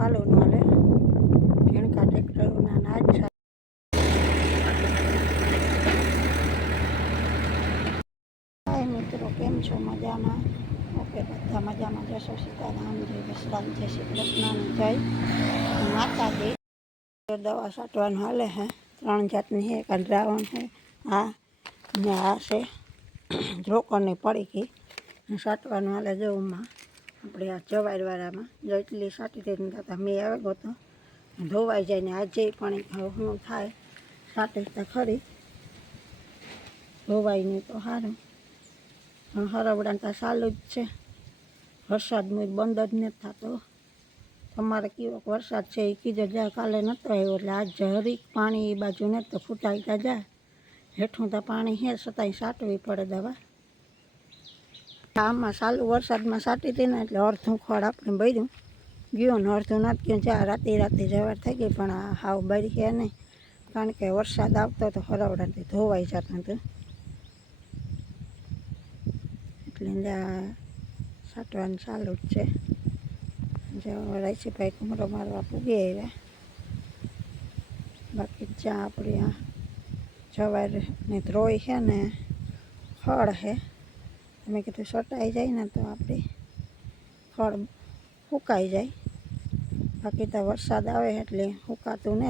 કાલું હાલે ઝીણકા ટ્રેક્ટરોના નાજ હાય મિત્રો, કેમ છો? મજામાં? ઓકે, બધા મજામાં. જશો સીતારામ, જય વિશ્રામ જય શ્રી કૃષ્ણ, જય માતાજી દવા છાંટવાનું હાલે હે. ત્રણ જાતની હે, એક દ્રાવણ હે, આ ને આ છે. જોકરની પડી ગઈ સાટવાનું હાલે જવમાં આપણે આ જવારવાળામાં જેટલી છાંટી દઈને કરતાં મેં આવ્યો તો ધોવાઈ જાય ને આજે પણ હું થાય. સાટી તો ખરી. ધોવાય નહીં તો સારું. પણ હરવડાને તો સારું જ છે. વરસાદનું બંધ જ નથી થતો. તમારે કેવો વરસાદ છે એ કીધો જાય કાલે નહોતો આવ્યો એટલે આજ હરીક પાણી એ બાજુ નથી તો ફૂટાઈતા જાય હેઠું તો પાણી હે છતાંય સાટવી પડે દવા. આમાં ચાલુ, વરસાદમાં સાટી હતી ને એટલે અડધું ખોળ આપણે ભર્યું. ગયું ને અડધું નથી ગયું જ્યાં રાતે રાતે જવાર થઈ ગઈ, પણ આ હાવ ભરી ગયા નહીં. કારણ કે વરસાદ આવતો તો હરવડાથી ધોવાઈ જતું હતું. એટલે ત્યાં સાટવાનું ચાલુ જ છે. જો રાયસીભાઈ કુમરો મારવા પૂગી આવ્યા. બાકી જ્યાં આપણે આ જવારની ધ્રોઈ છે ને, ખડ છે. તમે કીધું સટાઈ જાય ને તો આપણી ખડ સુકાઈ જાય. બાકી તો વરસાદ આવે એટલે સુકાતું ને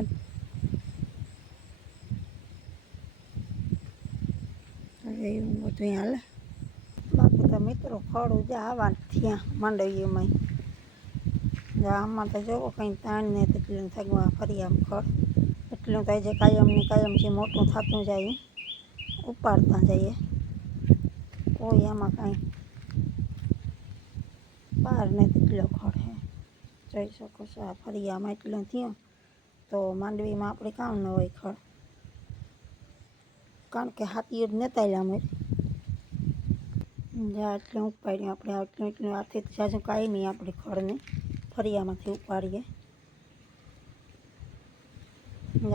એવું બધું હાલે. બાકી તો મિત્રો ખડ જ આવવા ત્યાં માંડવીમાં. આમાં તો જોવો કંઈ તાણ ને તેટલું થગવા ફરી આમ ખડ એટલું થાય છે કાયમની કાયમથી મોટું થતું જાય ઉપાડતા જઈએ. કોઈ એમાં કાંઈ પાર ને તેટલો ખડ છે જોઈ શકો છો આ ફરિયામાં એટલું થયું તો માંડવીમાં આપણે કામ ન હોય ખડ કારણ કે હાથી જ નતા અમે જ્યાં એટલું ઉપાડ્યું આપણે આટલું એટલું હાથે જાજુ કાયમી આપણે ખડને ફરિયામાંથી ઉપાડીએ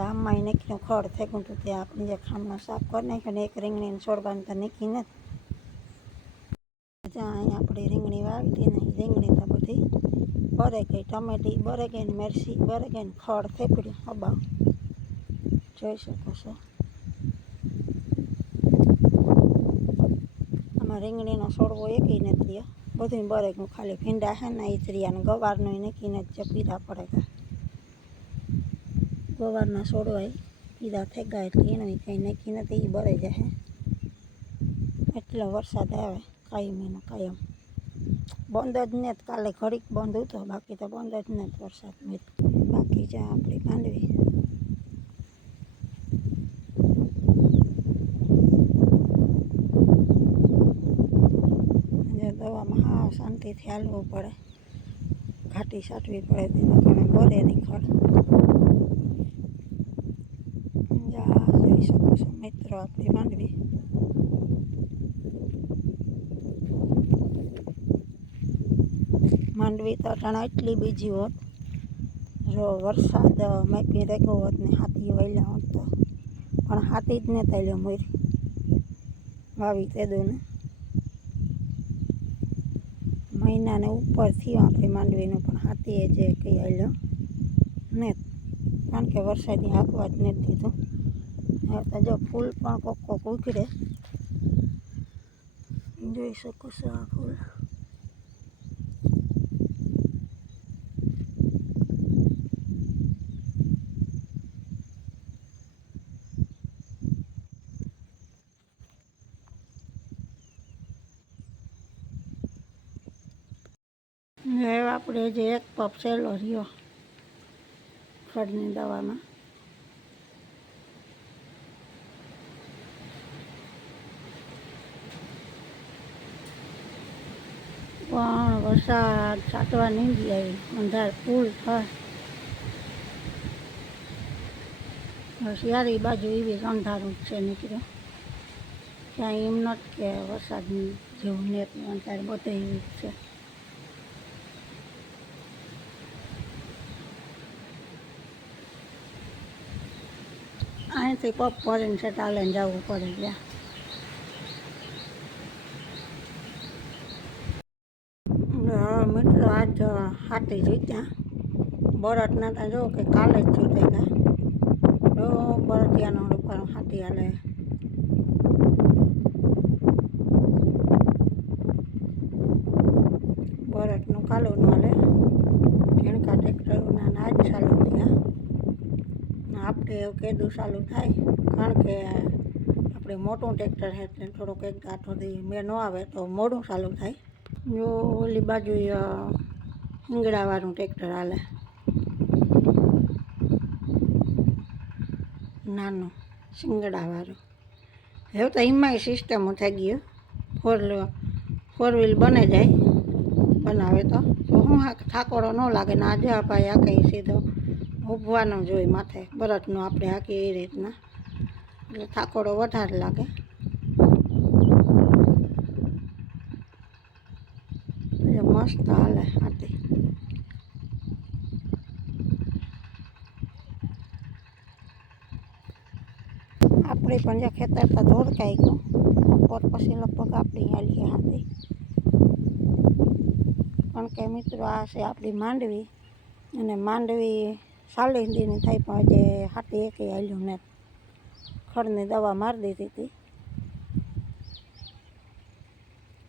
આમાં નાખીને ખડ થયું હતું ત્યાં આપણે જે ખામનો સાફ કરી નાખ્યો ને એક રીંગણીને છોડવાનું તો નાખી નથી જ્યાં અહીંયા આપણે રીંગણી વાવી હતી ને એ રીંગણી તો બધી બરે ગઈ ટમેટી, બરે ગઈ ને ને ખડ, થેપડ્યું અબાવ જોઈ શકો છો. આમાં રીંગણીનો છોડવો એકેય નથી રહ્યો બધું બરે ખાલી ભીંડા હે ને એ જ રહ્યા ને ગવારનું નાખીને જ પીધા પડે ગવારના છોડવાય પીધા થઈ ગયા એટલે એનું કંઈ નાખી નથી એ બરે જાય એટલો વરસાદ આવે કાયમીનો કાયમ. બંધ જ ને કાલે ઘડીક બંધ હતો, બાકી તો બંધ જ ને વરસાદ બાકી જ્યાં આપણી માંડવી. દવામાં હા શાંતિથી હાલવું પડે. ઘાટી સાટવી પડે તેના કારણે બરે નહીં ખડ જોઈ શકો છો મિત્રો આપણી માંડવી. માંડવી તો અટાણા એટલી બીજી હોત. જો વરસાદ માપી રેગો હોત ને હાથી વહેલા હોત તો. પણ હાથી જ ને તાલ્યો મોર. વાવી તે દો ને. મહિનાને ઉપર થયો આપણે માંડવીનું, પણ હાથીએ જે કંઈ આલ્યો ને. કારણ કે વરસાદી હાંકવા જ નથી દીધું. હવે જો ફૂલ પણ કોક કોક ઉઘડે જોઈ શકો છો આ ફૂલ. હવે આપણે જે એક પપ સેલો રહ્યો ફળની દવામાં. પણ વરસાદ છાંટવા નહીં આવી. અંધાર ફૂલ થાય. હોશિયારી બાજુ એવી અંધારું જ છે નીકળ્યો. ત્યાં એમ નથી કે વરસાદની જેવું ને અંધાર બધે એવી જ છે. અહીંથી પગ ભરીને છે ચાલીને જવું પડે ત્યાં મિત્રો આજ હાથી જીત્યા. બળદના ત્યાં જો કે કાલે જ છૂટે ગયા. જો બરતિયાનો રૂપાનો હાથી હાલે. બરતનું કાલુનું હાલે ઝીણકા ટ્રેક્ટરોના નાજ ચાલુ થયા ને આપણે એવું કીધું ચાલુ થાય, કારણ કે આપણે મોટું ટ્રેક્ટર છે એટલે થોડોક એક ગાંઠોથી મેં ન આવે તો મોડું ચાલુ થાય. જો ઓલી બાજુ હિંગડાવાળું ટ્રેક્ટર હાલે. નાનું શિંગડાવાળું હવે તો એમાંય સિસ્ટમો થઈ ગયું ફોર ફોર વ્હીલ બને જાય, બનાવે તો. તો હું થાકોડો ન લાગે ને આજે અપાય આ કંઈ સીધો ઊભવાનો જોઈએ માથે. બરતનું આપણે હાકીએ એ રીતના. એટલે થાકોડો વધારે લાગે. એ મસ્ત હાલે હાથી આપણે પણ જે ખેતર તો ધોળકાઈ ગયું બપોર પછી લગભગ આપણી હાલીએ હાથી પણ કે મિત્રો આ છે આપણી માંડવી. અને માંડવી સાલી દીની થાય પણ આજે હાથી એકે હાલ્યું ને ખડની દવા મારી દીધી હતી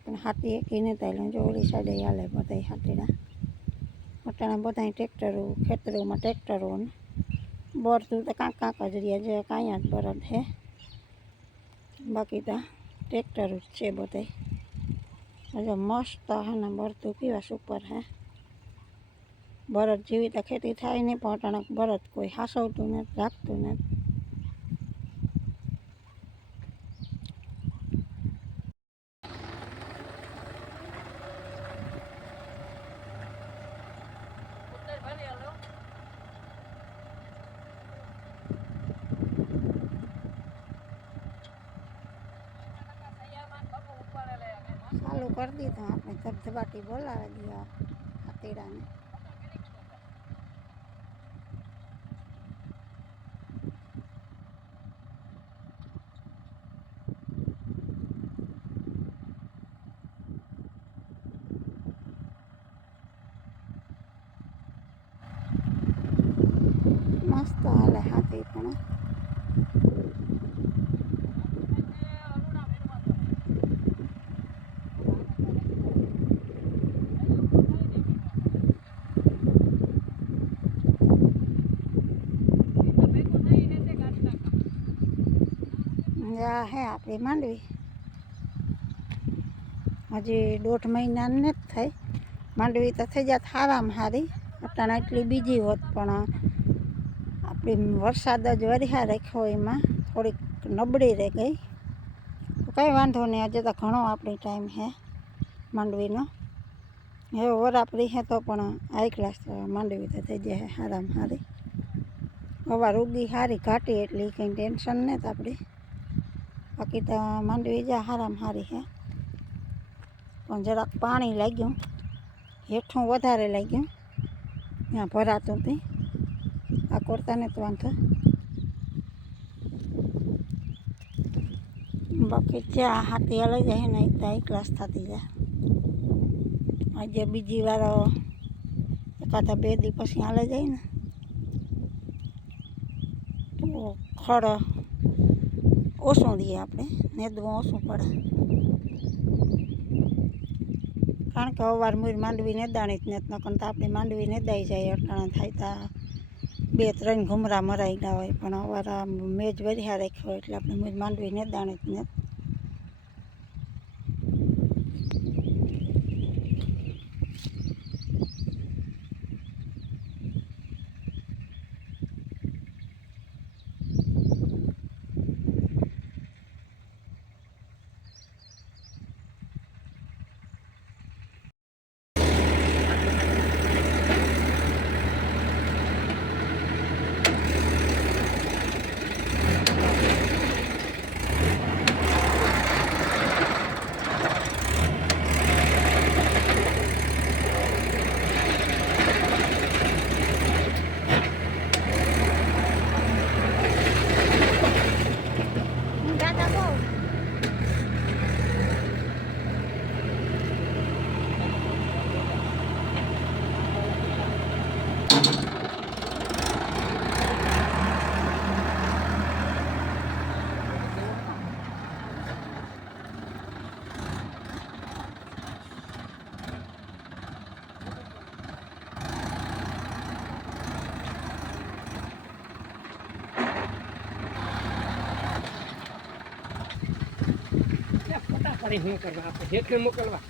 પણ હાથી એકી નહીં થાય જો ઓલી સાઈડે હાલે બધા હાથીના અટાણા બધા ટ્રેક્ટરો, ખેતરોમાં ટ્રેક્ટરો ને. બળતું તો કાંક કાંક જ રહ્યા છે કાંઈ જ બરડ છે બાકી તો ટ્રેક્ટર જ છે બધે હજુ મસ્ત હે ને બળતું સુપર હે. બળદ જેવી તો ખેતી થાય નહીં, પણ અટાણે બળદ કોઈ હાસવતું નથી, રાખતું નથી. ચાલુ કરી દીધું, આપણે ધબધબાટી બોલાવી દીધા, હાથીડાને મસ્ત હાલે હાથી પણ આ હે આપણી માંડવી. હજી દોઢ મહિનાની નથી થઈ. માંડવી તો થઈ જાત હારામાં હારી. અટાણે એટલી બીજી હોત, પણ આપણી વરસાદ જ વરિયા રાખ્યો એમાં. થોડીક નબળી રહી ગઈ. તો કંઈ વાંધો નહીં, આજે તો ઘણો આપણી ટાઈમ હે માંડવીનો. હવે વરાપરી હે તો પણ હાઈ ક્લાસ માંડવી તો થઈ જાય હારામાં હારી. હવા રૂગી હારી, ઘાટી એટલી, કંઈ ટેન્શન નથી આપણી. બાકી તો માંડવી જા હારામાં હારી છે. પણ જરાક પાણી લાગ્યું. હેઠું વધારે લાગ્યું. ત્યાં ભરાતું હતી. આ કરતા નથી વાંધો. બાકી ચા હાથી હલાઈ જાય ને ત્યાં ક્લાસ થતી જાય. આજે બીજી વાર એકાદા બે દી પછી હાલે જાય ને. તો ખડ ઓછું દઈએ આપણે નેદવું ઓછું પડે. કારણ કે અવાર મૂર માંડવી નેદાણી જ નથી નકર તો આપણે માંડવી નેદાઈ જાય, અટાણા થાય તા. બે ત્રણ ઘુમરા મરાઈ ગયા હોય, પણ અવાર મેજ વધ્યા રાખ્યો એટલે આપણે મૂર માંડવી નેદાણી જ. નથી ખાલી શું કરવા આપણે હેઠે મોકલવા?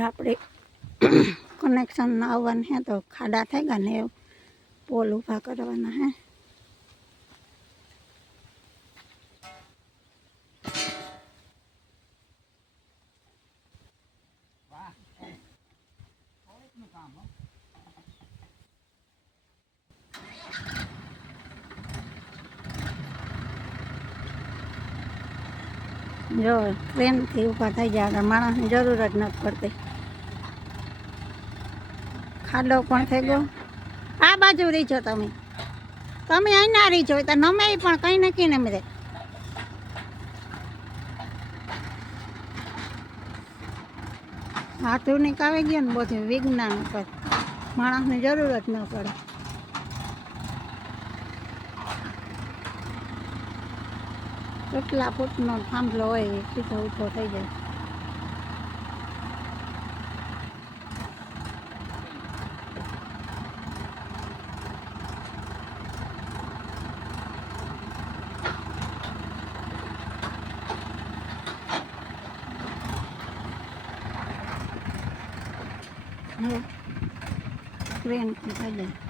આપણે કનેક્શન આવવાનું હે તો ખાડા થઈ ગયા ને પોલ ઊભા કરવાના હે. જો, પ્રેમથી ઊભા થઈ જાય તો માણસની જરૂર જ નથી પડતી. ખાડો પણ થઈ ગયો. આ બાજુ રીચો તમે. તમે અહીંના રીચો તો નમે પણ કંઈ નક્કી ને મળે. આધુનિક આવી ગયો ને બધું વિજ્ઞાન ઉપર. માણસની જરૂર જ ન પડે. કેટલા ફૂટનો થાંભલો હોય એ સીધો ઊભો થઈ જાય હવે ટ્રેન થઈ જાય